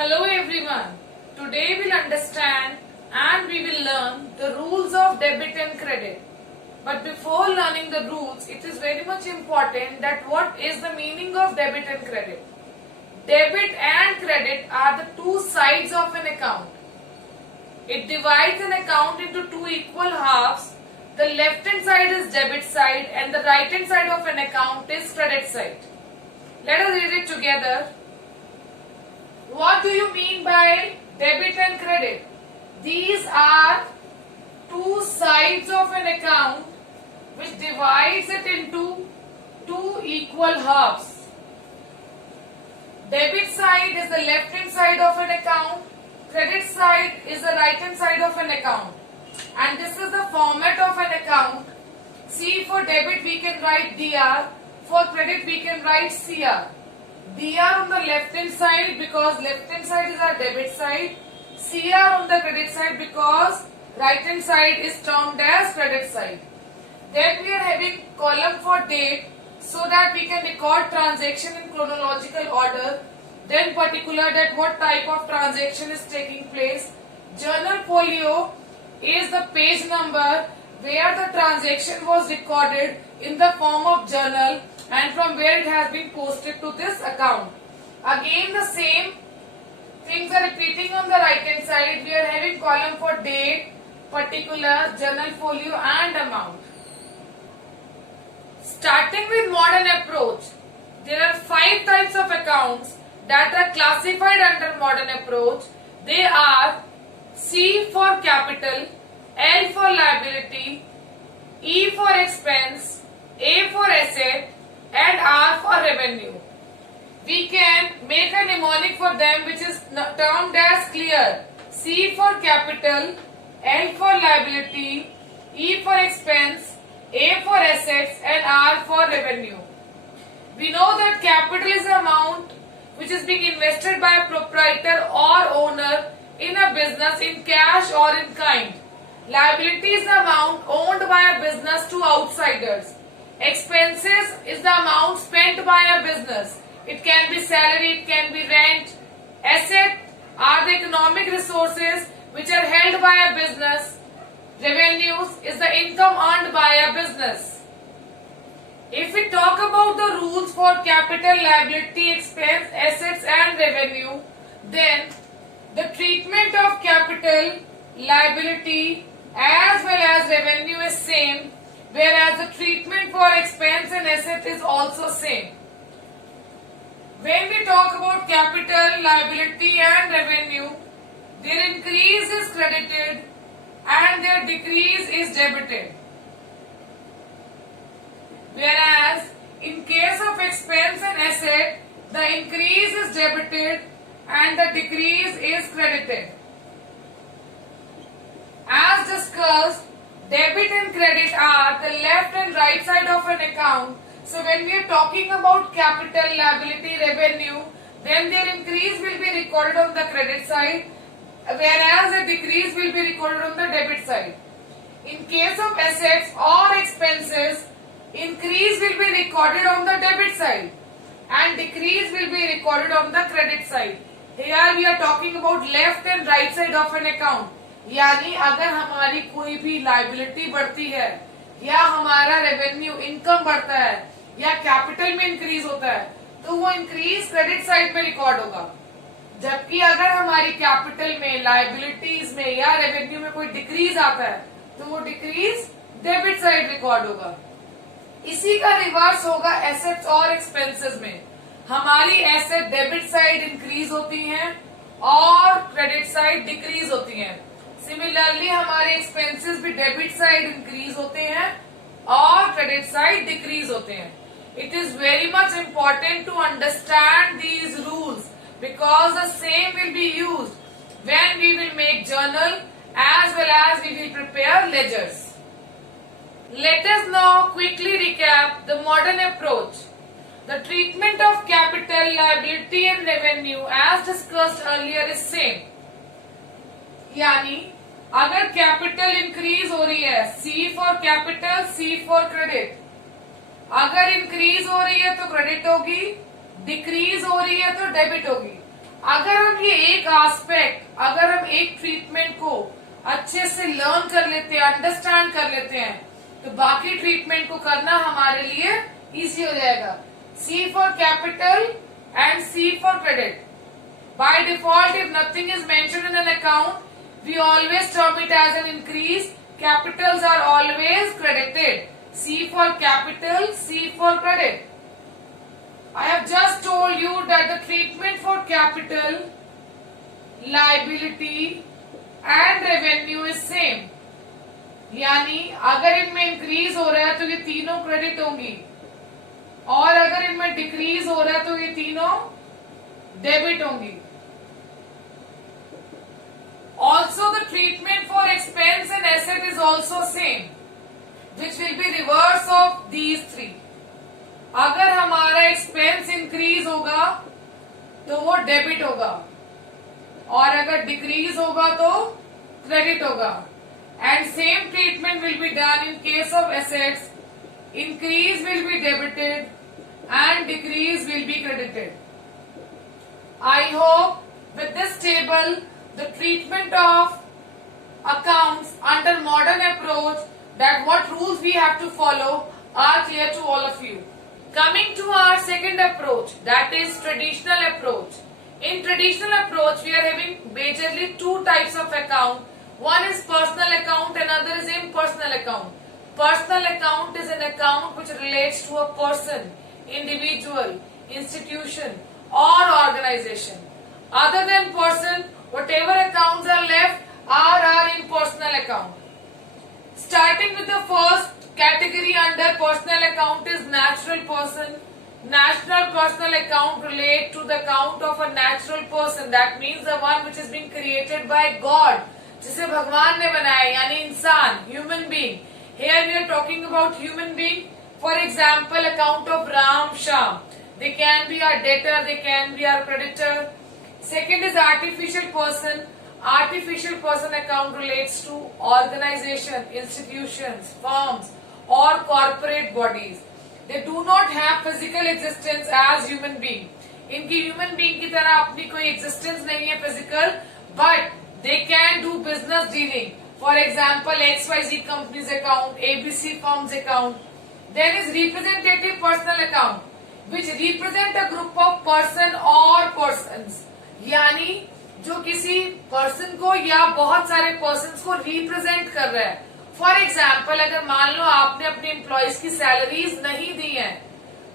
Hello everyone. Today we'll understand and we will learn the rules of debit and credit. But before learning the rules, it is very much important that what is the meaning of debit and credit. Debit and credit are the two sides of an account. It divides an account into two equal halves. The left hand side is debit side and the right hand side of an account is credit side. Let us read it together. What do you mean by debit and credit? These are two sides of an account which divides it into two equal halves. Debit side is the left hand side of an account. Credit side is the right hand side of an account. And this is the format of an account. C for debit we can write DR. For credit we can write CR. DR on the left hand side because left hand side is our debit side. CR on the credit side because right hand side is termed as credit side. Then we are having column for date so that we can record transaction in chronological order. Then particular that what type of transaction is taking place. Journal folio is the page number where the transaction was recorded in the form of journal and from where it has been posted to this account. Again the same things are repeating on the right hand side. We are having column for date, particular, journal folio and amount. Starting with modern approach, there are 5 types of accounts that are classified under modern approach. They are C for capital, L for liability, E for expense, A for asset and R for revenue. We can make a mnemonic for them which is termed as clear. C for capital, L for liability, E for expense, A for assets and R for revenue. We know that capital is the amount which is being invested by a proprietor or owner in a business in cash or in kind. Liability is the amount owned by a business to outsiders. Expenses is the amount spent by a business. It can be salary, it can be rent. Asset are the economic resources which are held by a business. Revenues is the income earned by a business. If we talk about the rules for capital, liability, expense, assets and revenue, then the treatment of capital, liability as well as revenue is same, whereas the treatment for expense and asset is also same. When we talk about capital, liability and revenue, their increase is credited and their decrease is debited. Whereas in case of expense and asset, the increase is debited and the decrease is credited. As discussed, debit and credit are the left and right side of an account. So when we are talking about capital, liability, revenue, then their increase will be recorded on the credit side, whereas the decrease will be recorded on the debit side. In case of assets or expenses, increase will be recorded on the debit side and decrease will be recorded on the credit side. Here we are talking about left and right side of an account. यानी अगर हमारी कोई भी liability बढ़ती है या हमारा revenue income बढ़ता है या कैपिटल में इंक्रीज होता है तो वो इंक्रीज क्रेडिट साइड में रिकॉर्ड होगा, जबकि अगर हमारी कैपिटल में, लाइबिलिटीज में या रेवेन्यू में कोई डिक्रीज आता है तो वो डिक्रीज डेबिट साइड रिकॉर्ड होगा. इसी का रिवर्स होगा एसेट्स और एक्सपेंसेस में. हमारी एसेट डेबिट साइड इंक्रीज होती हैं और क्रेडिट साइड डिक्रीज होती हैं. सिमिलरली हमारे एक्सपेंसेस भी डेबिट साइड इंक्रीज होते हैं और क्रेडिट साइड डिक्रीज होते हैं. It is very much important to understand these rules because the same will be used when we will make journal as well as we will prepare ledgers. Let us now quickly recap the modern approach. The treatment of capital, liability and revenue as discussed earlier is same. यानी अगर capital increase हो रही है, C for capital, C for credit. अगर increase हो रही है तो क्रेडिट होगी, डिक्रीज हो रही है तो डेबिट होगी. अगर हम ये एक एस्पेक्ट, अगर हम एक ट्रीटमेंट को अच्छे से लर्न कर लेते हैं, अंडरस्टैंड कर लेते हैं, तो बाकी ट्रीटमेंट को करना हमारे लिए इजी हो जाएगा. C for capital and C for credit. By default, if nothing is mentioned in an account, we always term it as an increase. Capitals are always credited. C for capital, C for credit. I have just told you that the treatment for capital, liability and revenue is same. यानी अगर इनमें increase हो रहा है तो ये तीनों credit होंगी, और अगर इनमें डिक्रीज हो रहा है तो ये तीनों डेबिट होंगी. Also, the treatment for expense and asset is also same, which will be reverse of these three. अगर हमारा एक्सपेंस इंक्रीज होगा तो वो डेबिट होगा, और अगर डिक्रीज होगा तो क्रेडिट होगा. And same treatment will be done in case of assets. Increase will be debited and decrease will be credited. I hope with this table the treatment of accounts under modern approach, that what rules we have to follow, are clear to all of you. Coming to our second approach, that is traditional approach. In traditional approach we are having majorly two types of account. One is personal account, another is impersonal account. Personal account is an account which relates to a person, individual, institution or organization. Other than person, whatever accounts are left are our impersonal account. Starting with the first category under personal account is natural person. Natural personal account relate to the account of a natural person. That means the one which is being created by God, जिसे भगवान ने बनाया, यानी इंसान, human being. Here we are talking about human being. For example, account of Ram, Sham. They can be our debtor, they can be our creditor. Second is artificial person. Artificial person account relates to organization, institutions, firms or corporate bodies. They do not have physical existence as human being. इनकी human being की तरह अपनी कोई existence नहीं है physical, but they can do business dealing. For example, XYZ company's account, ABC firm's account. Then is representative personal account, which represent a group of person or persons. यानी जो किसी person को या बहुत सारे persons को represent कर रहा है. For example, अगर मान लो आपने अपने employees की salaries नहीं दी हैं,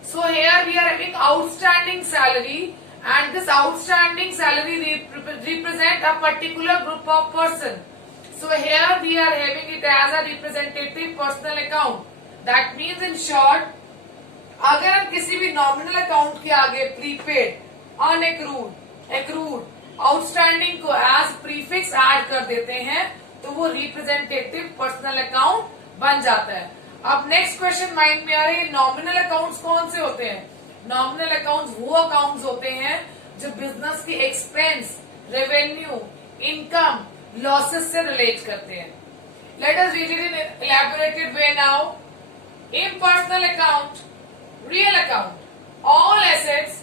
so here we are having outstanding salary, and this outstanding salary represent a particular group of person. So here we are having it as a representative personal account. That means in short, अगर हम किसी भी nominal account के आगे prepaid, अनएक्रूड, accrued, outstanding को as prefix add कर देते हैं तो वो रिप्रेजेंटेटिव पर्सनल अकाउंट बन जाता है. अब नेक्स्ट क्वेश्चन माइंड में आ रही है, नॉमिनल अकाउंट्स कौन से होते हैं? नॉमिनल अकाउंट्स वो अकाउंट्स होते हैं जो बिजनेस की एक्सपेंस, रेवेन्यू, इनकम, लॉसेस से रिलेट करते हैं. Let us read it in elaborated way now. Impersonal account, real account, all assets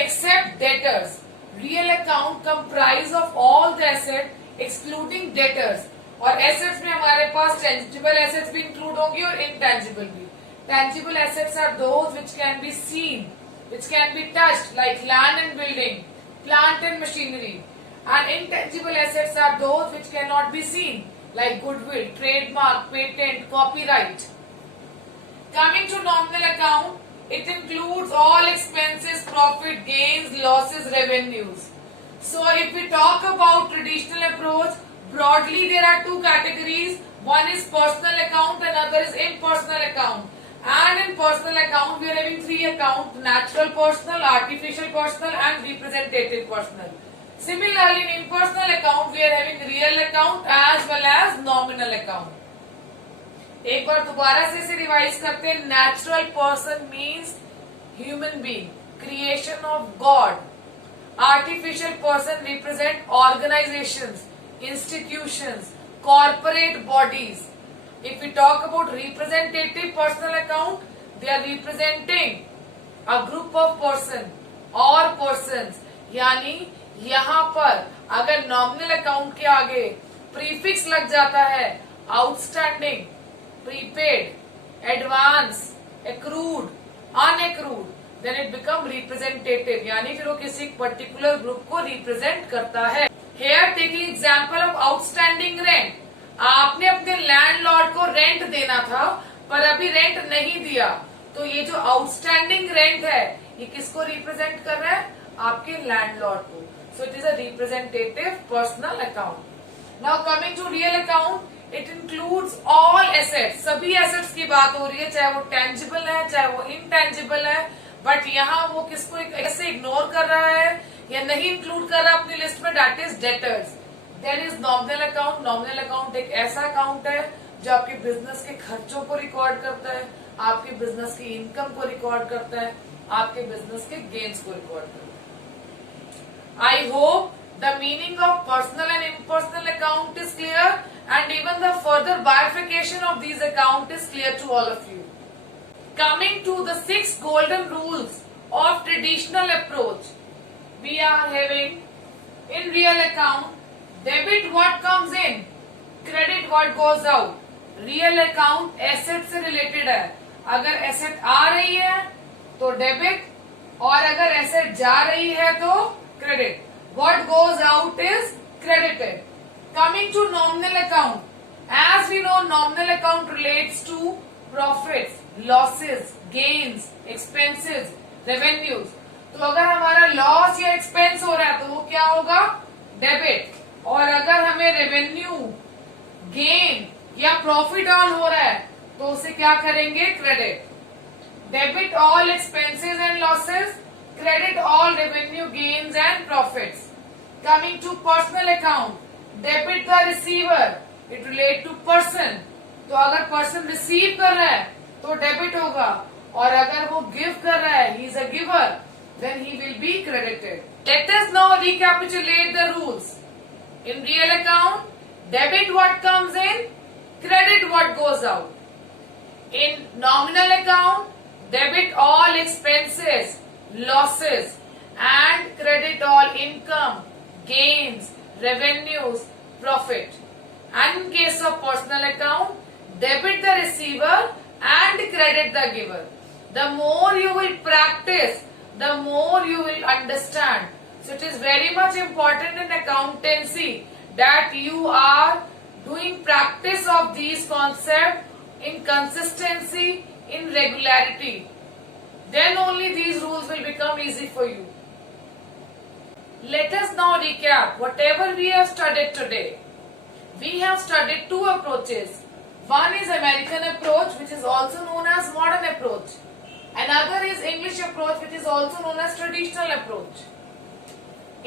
except debtors. Real account comprise of all the assets excluding debtors. और assets में हमारे पास tangible assets भी include होंगी और intangible भी. Tangible assets are those which can be seen, which can be touched, like land and building, plant and machinery. And intangible assets are those which cannot be seen, like goodwill, trademark, patent, copyright. Coming to nominal account, it includes all expenses, profit, gains, losses, revenues. So if we talk about traditional approach, broadly there are two categories. One is personal account, another is impersonal account. And in personal account, we are having three accounts: natural personal, artificial personal, and representative personal. Similarly, in impersonal account, we are having real account as well as nominal account. एक बार दोबारा से इसे revise करते हैं. Natural person means human being, creation of God. Artificial person represent organisations, institutions, corporate bodies. If we talk about representative personal account, they are representing a group of person और persons, यानी यहाँ पर अगर nominal account के आगे prefix लग जाता है, outstanding, prepaid, advance, accrued, unaccrued, then it become representative, यानी फिर वो किसी पर्टिकुलर ग्रुप को रिप्रेजेंट करता है। Here taking example of outstanding rent, आपने अपने लैंडलॉर्ड को रेंट देना था पर अभी रेंट नहीं दिया, तो ये जो आउटस्टैंडिंग रेंट है ये किसको रिप्रेजेंट कर रहा है? आपके लैंडलॉर्ड को। So it is a representative personal account. Now coming to real account, it includes all assets, सभी एसेट्स की बात हो रही है, चाहे वो टेंजिबल है चाहे वो इनटेंजिबल है, बट यहाँ वो किसको ऐसे इग्नोर कर रहा है या नहीं इंक्लूड कर रहा अपनी लिस्ट में, that is debtors. Then is nominal account. Nominal account एक ऐसा अकाउंट है जो आपके बिजनेस के खर्चों को रिकॉर्ड करता है, आपके बिजनेस की इनकम को रिकॉर्ड करता है, आपके बिजनेस के गेन्स को रिकॉर्ड करता है। I hope the meaning of personal and impersonal account is clear and even the further bifurcation of these accounts is clear to all of you. Coming to the 6 golden rules of traditional approach, we are having in real account, debit what comes in, credit what goes out. Real account asset से related है, अगर asset आ रही है तो debit और अगर asset जा रही है तो credit. What goes out is credited. Coming to nominal account, as we know nominal account relates to profits, losses, gains, expenses, revenues. तो अगर हमारा लॉस या एक्सपेंस हो रहा है तो वो क्या होगा? डेबिट। और अगर हमें रेवेन्यू, गेन या प्रॉफिट ऑन हो रहा है तो उसे क्या करेंगे? Credit. Debit all expenses and losses, credit all revenue, gains and profits. Coming to personal account, debit the receiver, it relate to person, तो अगर पर्सन रिसीव कर रहा है तो डेबिट होगा, और अगर वो गिव कर रहा है, he is a giver, then he will be credited. Let us now recapitulate the rules. In real account, debit what comes in, credit what goes out. In nominal account, debit all expenses, losses and credit all income, gains, revenues, profit. And in case of personal account, debit the receiver and credit the giver. The more you will practice, the more you will understand. So it is very much important in accountancy that you are doing practice of these concepts in consistency, in regularity. Then only these rules will become easy for you. Let us now recap whatever we have studied today. We have studied 2 approaches. One is American approach, which is also known as modern approach. Another is English approach, which is also known as traditional approach.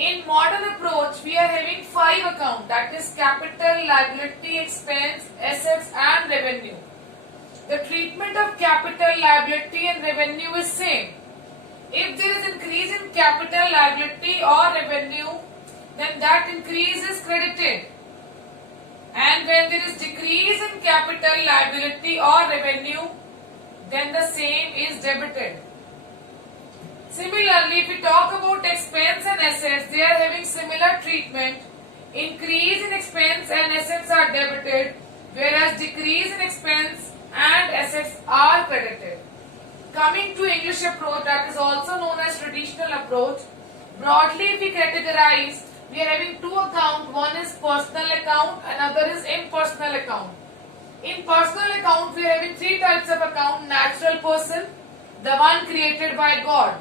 In modern approach, we are having 5 accounts, that is capital, liability, expense, assets and revenue. The treatment of capital, liability and revenue is same. If there is increase in capital, liability or revenue, then that increase is credited. And when there is decrease in capital, liability or revenue, then the same is debited. Similarly, if we talk about expense and assets, they are having similar treatment. Increase in expense and assets are debited, whereas decrease in expense and assets are credited. Coming to English approach, that is also known as traditional approach. Broadly, if we categorize, we are having 2 accounts. One is personal account, another is impersonal account. In personal account, we are having 3 types of account. Natural person, the one created by God.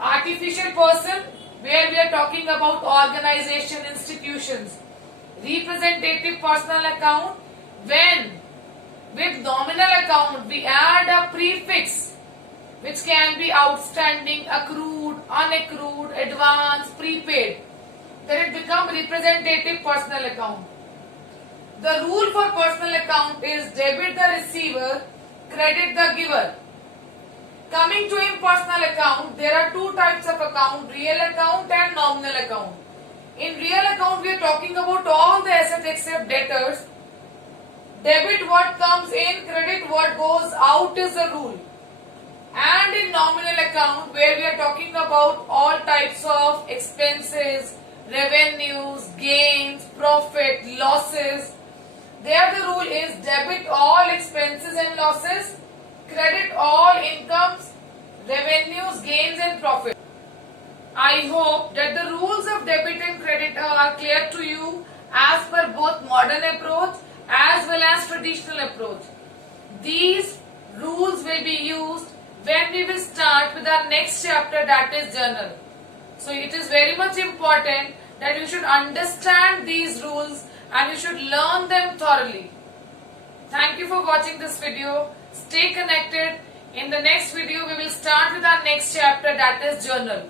Artificial person, where we are talking about organization, institutions. Representative personal account, when with nominal account we add a prefix which can be outstanding, accrued, unaccrued, advance, prepaid, then it becomes representative personal account. The rule for personal account is debit the receiver, credit the giver. Coming to impersonal account, there are 2 types of account, real account and nominal account. In real account, we are talking about all the assets except debtors. Debit what comes in, credit what goes out is the rule. And in nominal account, where we are talking about all types of expenses, revenues, gains, profit, losses, there the rule is debit all expenses and losses, credit all incomes, revenues, gains and profit. I hope that the rules of debit and credit are clear to you as per both modern approach as well as traditional approach. These rules will be used when we will start with our next chapter, that is journal. So it is very much important that you should understand these rules and you should learn them thoroughly. Thank you for watching this video. Stay connected. In the next video we will start with our next chapter, that is journal.